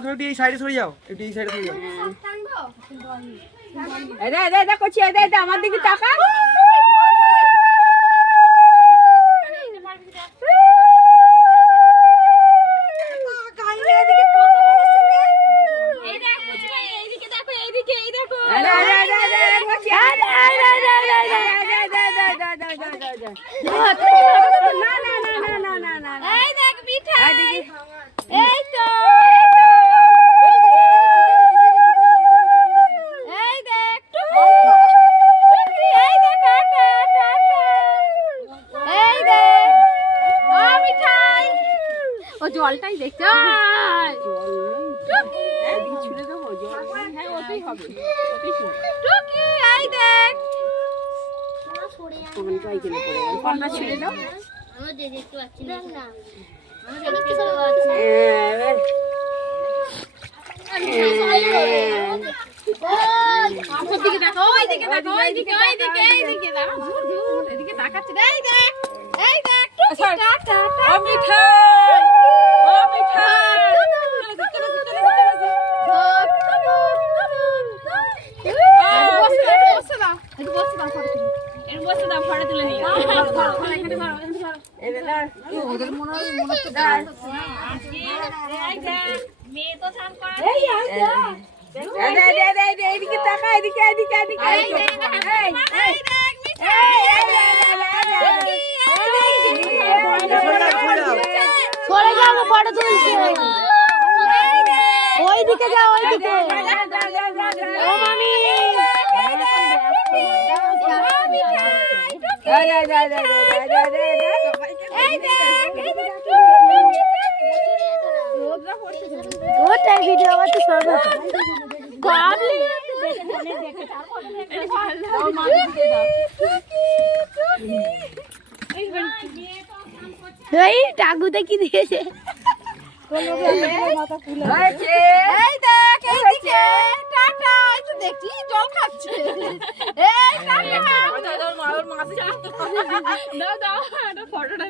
তুমি একটু এই সাইডে সরে যাও, একটু এই সাইডে সরে যাও। আমার দিকে টাকা জলটাই দেখতে ছুড়ে দেবো জল। হ্যাঁ ওটাই হবে, ওটাই ছুড়ে দাও। এইদিকে টাকা এদিকে এদিকে এদিকে সরে যাবো, ফটো তুলছি। ওইদিকে যাও, ওইদিকে। ও মামি ওটাই ভিডিও আমার তো সব এই টাকুতে কি দিয়েছে? দেখছি জল খাচ্ছে। ফটোটা